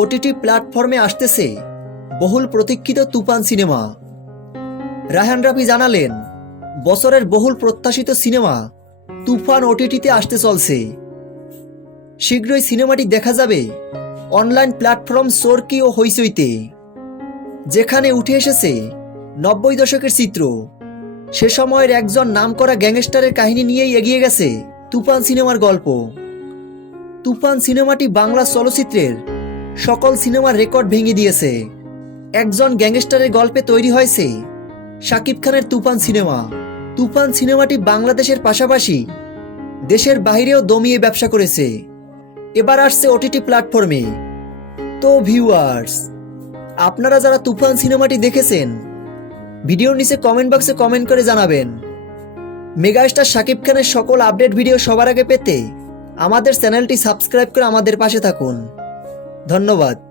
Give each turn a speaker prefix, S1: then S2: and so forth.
S1: OTT প্ল্যাটফর্মে আসতেছে বহুল প্রতীক্ষিত তুফান সিনেমা। রায়হান রাফি জানালেন, বছরের বহুল প্রত্যাশিত সিনেমা তুফান ওটিটিতে আসতে চলছে। শীঘ্রই সিনেমাটি দেখা যাবে অনলাইন প্ল্যাটফর্ম সোরকি ও হইচইতে যেখানে উঠে এসেছে নব্বই দশকের চিত্র। সে সময়ের একজন নামকরা গ্যাংস্টারের কাহিনী নিয়েই এগিয়ে গেছে তুফান সিনেমার গল্প। তুফান সিনেমাটি বাংলা চলচ্চিত্রের সকল সিনেমার রেকর্ড ভেঙে দিয়েছে। একজন গ্যাংস্টারের গল্পে তৈরি হয়েছে শাকিব খানের তুফান সিনেমা। তুফান সিনেমাটি বাংলাদেশের পাশাপাশি দেশের বাইরেও দমিয়ে ব্যবসা করেছে। এবার আসছে ওটিটি প্ল্যাটফর্মে। তো ভিউয়ার্স, আপনারা যারা তুফান সিনেমাটি দেখেছেন, ভিডিওর নিচে কমেন্ট বক্সে কমেন্ট করে জানাবেন। মেগাস্টার শাকিব খানের সকল আপডেট ভিডিও সবার আগে পেতে আমাদের চ্যানেলটি সাবস্ক্রাইব করে আমাদের পাশে থাকুন। ধন্যবাদ।